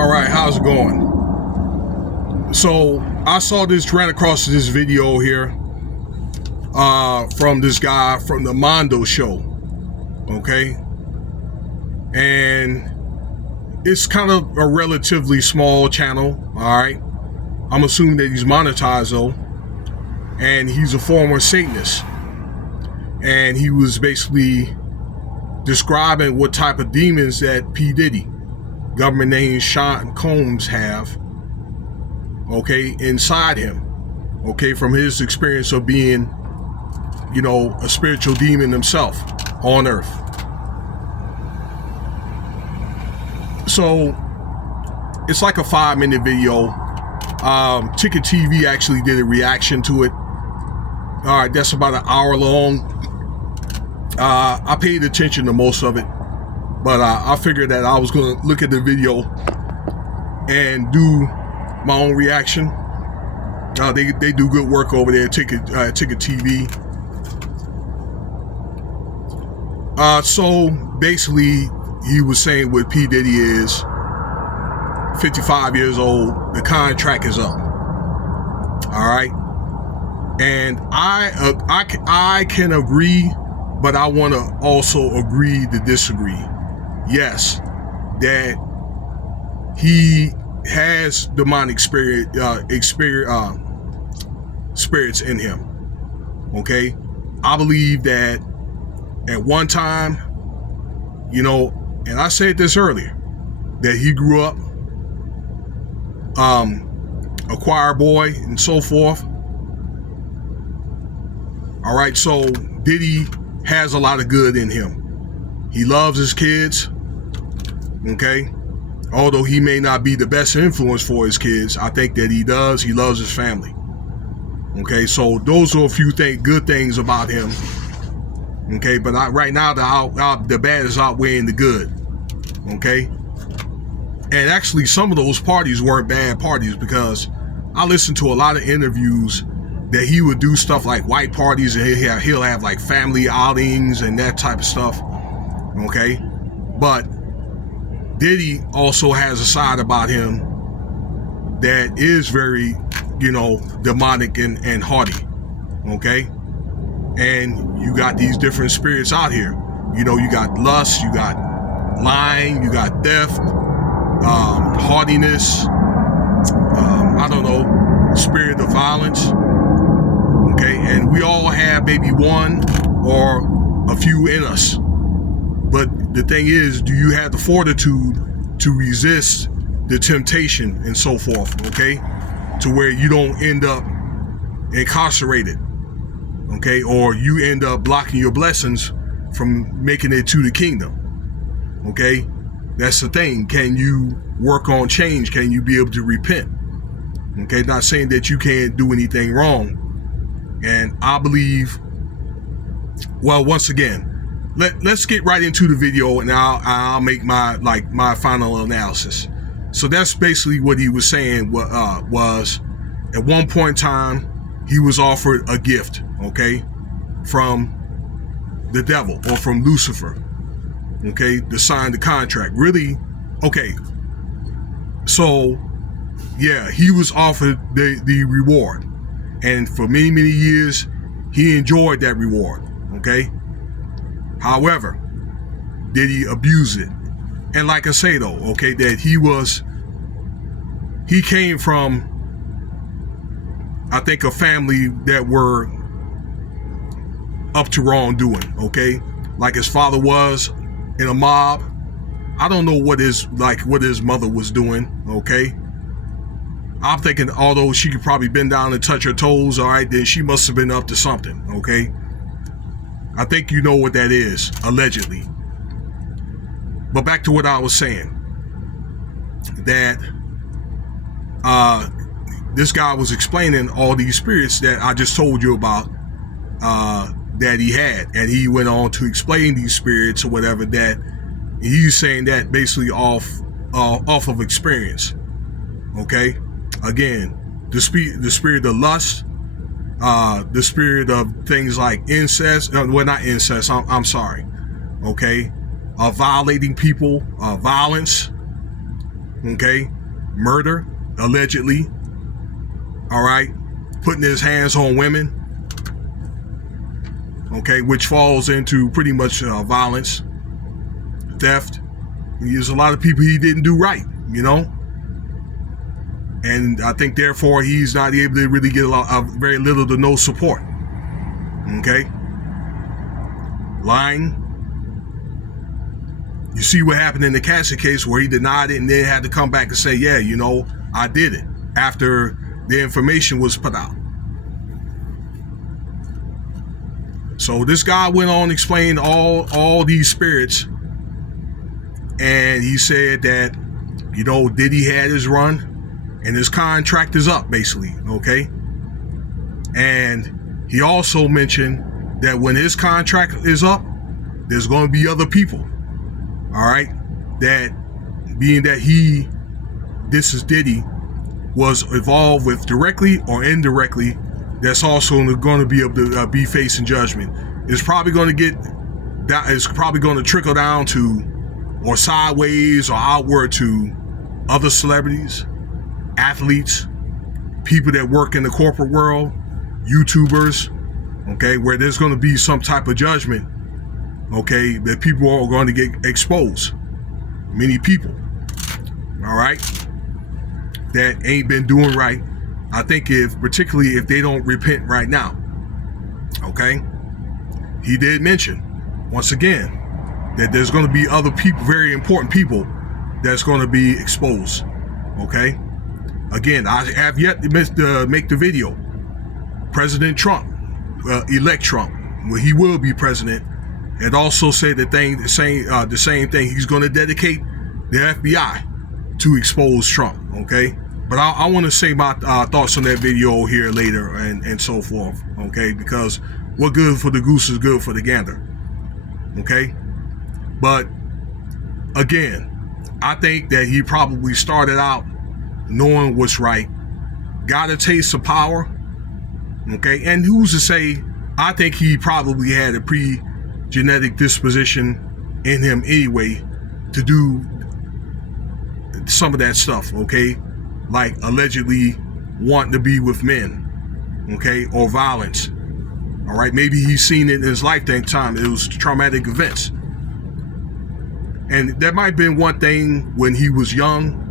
All right, how's it going? So I ran across this video here from this guy from the Mondo show, okay? And it's kind of a relatively small channel, all right? I'm assuming that he's monetized though, and he's a former Satanist. And he was basically describing what type of demons that P Diddy, government name Sean Combs, have, okay, inside him, okay, from his experience of being, you know, a spiritual demon himself on earth. So it's like a 5-minute video. Ticket TV actually did a reaction to it. All right, that's about an hour long. I paid attention to most of it, but I figured that I was going to look at the video and do my own reaction. They do good work over there, Ticket TV. So basically, he was saying what P Diddy is 55 years old. The contract is up. All right, and I can agree. But I want to also agree to disagree. Yes, that he has demonic spirits in him. Okay, I believe that at one time, you know, and I said this earlier, that he grew up a choir boy and so forth. All right, so Diddy has a lot of good in him. He loves his kids, okay? Although he may not be the best influence for his kids, I think that he does. He loves his family, okay? So those are a few good things about him, okay? But right now, the bad is outweighing the good, okay? And actually, some of those parties weren't bad parties, because I listened to a lot of interviews that he would do stuff like white parties, and he'll have like family outings and that type of stuff, okay? But Diddy also has a side about him that is very, you know, demonic and haughty, okay? And you got these different spirits out here. You know, you got lust, you got lying, you got theft, haughtiness, I don't know, spirit of violence. Okay, and we all have maybe one or a few in us. But the thing is, do you have the fortitude to resist the temptation and so forth, okay? To where you don't end up incarcerated, okay? Or you end up blocking your blessings from making it to the kingdom, okay? That's the thing. Can you work on change? Can you be able to repent? Okay, not saying that you can't do anything wrong. And I believe, well, once again, let's get right into the video, and I'll make my final analysis. So that's basically what he was saying. Was at one point in time he was offered a gift, okay, from the devil or from Lucifer, okay, to sign the contract. Really, okay. So yeah, he was offered the reward. And for many, many years, he enjoyed that reward, okay? However, did he abuse it? And like I say, though, okay, that he came from, I think, a family that were up to wrongdoing, okay? Like his father was in a mob. I don't know what his mother was doing, okay? I'm thinking, although she could probably bend down and touch her toes, all right, then she must have been up to something, okay? I think you know what that is, allegedly. But back to what I was saying, that this guy was explaining all these spirits that I just told you about, that he had, and he went on to explain these spirits or whatever, that he's saying that basically off of experience, okay? Again, the spirit of lust, the spirit of things like incest, well, not incest, I'm sorry, okay, violating people, violence, okay, murder, allegedly, all right, putting his hands on women, okay, which falls into pretty much violence, theft. There's a lot of people he didn't do right, you know, and I think therefore he's not able to really get very little to no support, okay. Lying. You see what happened in the Cassie case where he denied it and then had to come back and say, yeah, you know, I did it after the information was put out. So this guy went on explaining all these spirits, and he said that, you know, Diddy had his run and his contract is up, basically, okay? And he also mentioned that when his contract is up, there's going to be other people, all right, that being that this is Diddy, was involved with directly or indirectly, that's also going to be able to be facing judgment. It's probably going to trickle down to, or sideways or outward to, other celebrities, athletes, people that work in the corporate world, YouTubers, okay, where there's going to be some type of judgment, okay, that people are going to get exposed. Many people, all right, that ain't been doing right. I think particularly if they don't repent right now, okay. He did mention, once again, that there's going to be other people, very important people, that's going to be exposed, okay. Again, I have yet to make the video. President Trump, elect Trump, well, he will be president, and also said the same thing. He's going to dedicate the FBI to expose Trump, okay? But I want to say my thoughts on that video here later and so forth, okay? Because what good for the goose is good for the gander, okay? But again, I think that he probably started out knowing what's right, got a taste of power, okay? And who's to say, I think he probably had a pre-genetic disposition in him anyway to do some of that stuff, okay? Like allegedly wanting to be with men, okay? Or violence, all right? Maybe he's seen it in his lifetime. It was traumatic events. And that might have been one thing when he was young,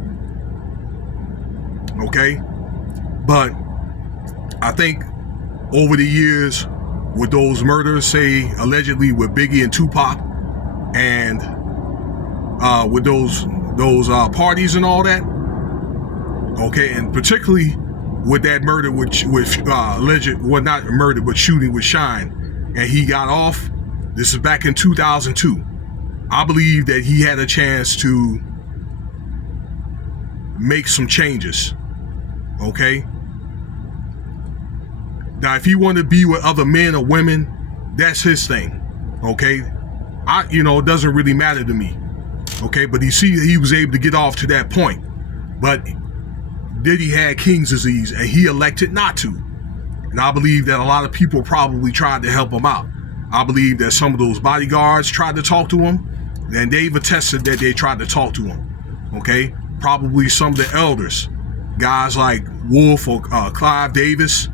okay? But I think over the years, with those murders, say allegedly with Biggie and Tupac, and with those parties and all that, okay, and particularly with that murder with alleged, well, not murder but shooting with Shine, and he got off. This is back in 2002. I believe that he had a chance to make some changes, okay? Now, if he wanted to be with other men or women, that's his thing, okay? It doesn't really matter to me, okay? But he was able to get off to that point. But Diddy had King's disease, and he elected not to. And I believe that a lot of people probably tried to help him out. I believe that some of those bodyguards tried to talk to him, and they've attested that they tried to talk to him, okay? Probably some of the elders, guys like Wolf or Clive Davis,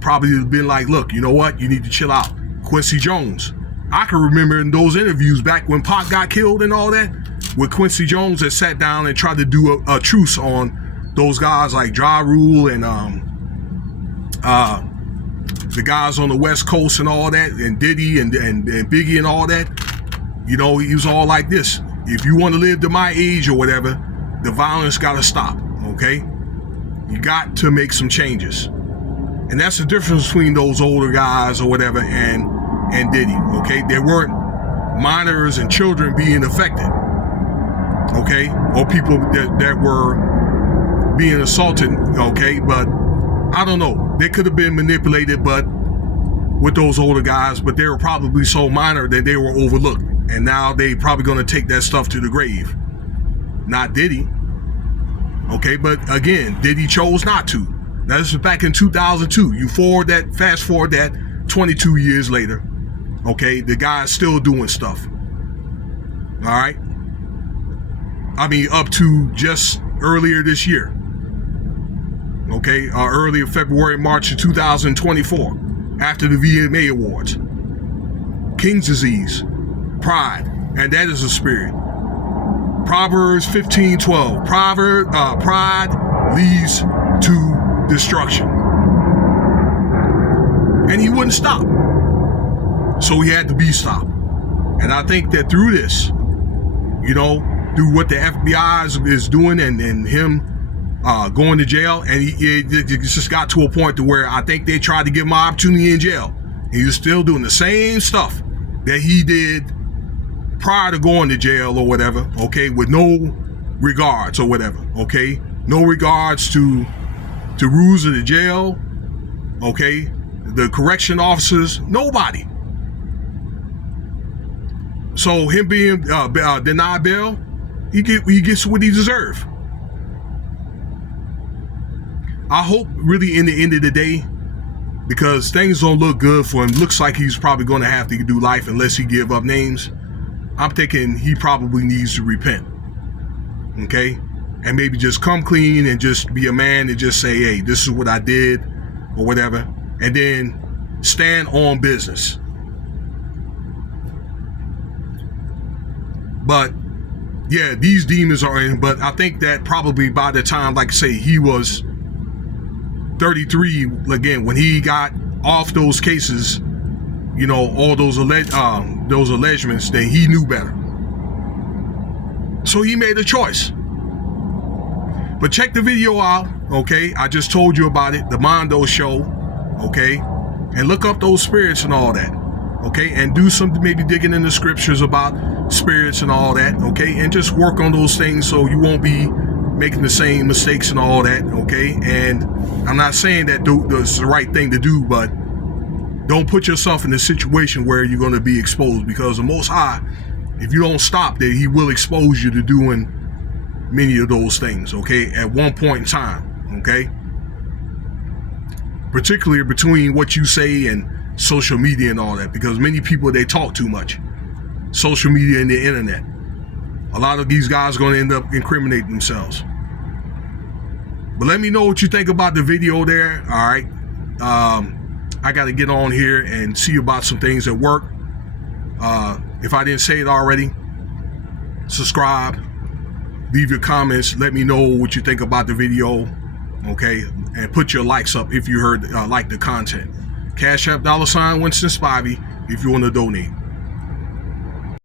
probably have been like, look, you know what? You need to chill out. Quincy Jones. I can remember in those interviews back when Pac got killed and all that, with Quincy Jones that sat down and tried to do a truce on those guys like Ja Rule and the guys on the West Coast and all that, and Diddy and Biggie and all that. He was all like this. If you want to live to my age or whatever, the violence got to stop, okay? You got to make some changes. And that's the difference between those older guys or whatever and Diddy, okay? There weren't minors and children being affected, okay? Or people that were being assaulted, okay? But I don't know. They could have been manipulated, but with those older guys, but they were probably so minor that they were overlooked. And now they probably going to take that stuff to the grave. Not Diddy, okay? But again, Diddy chose not to. Now, this was back in 2002. Fast forward that 22 years later, okay, the guy's still doing stuff. All right? I mean, up to just earlier this year. Okay, earlier February, March of 2024, after the VMA Awards. King's disease, pride, and that is a spirit. Proverbs 15:12. Pride leads to destruction. And he wouldn't stop. So he had to be stopped. And I think that through this, through what the FBI is doing and him going to jail, and it just got to a point to where I think they tried to give him an opportunity in jail. He was still doing the same stuff that he did prior to going to jail or whatever, okay, with no regards or whatever, okay? No regards to rules of the jail, okay? The correction officers, nobody. So him being denied bail, he gets what he deserves. I hope really in the end of the day, because things don't look good for him, looks like he's probably going to have to do life unless he give up names. I'm thinking he probably needs to repent, okay? And maybe just come clean and just be a man and just say, hey, this is what I did or whatever, and then stand on business. But yeah, these demons are in, but I think that probably by the time, like I say, he was 33, again, when he got off those cases, all those allegements, then he knew better. So he made a choice. But check the video out, okay? I just told you about it, the Mondo Show, okay? And look up those spirits and all that, okay? And do some maybe digging in the scriptures about spirits and all that, okay? And just work on those things so you won't be making the same mistakes and all that, okay? And I'm not saying that it's the right thing to do, but don't put yourself in a situation where you're going to be exposed, because the Most High, if you don't stop there, he will expose you to doing many of those things, okay, at one point in time, okay? Particularly between what you say and social media and all that, because many people, they talk too much. Social media and the internet. A lot of these guys are going to end up incriminating themselves. But let me know what you think about the video there, all right? I got to get on here and see about some things at work. If I didn't say it already, subscribe, leave your comments, let me know what you think about the video, okay? And put your likes up if you like the content. Cash App $Winston Spivey if you want to donate.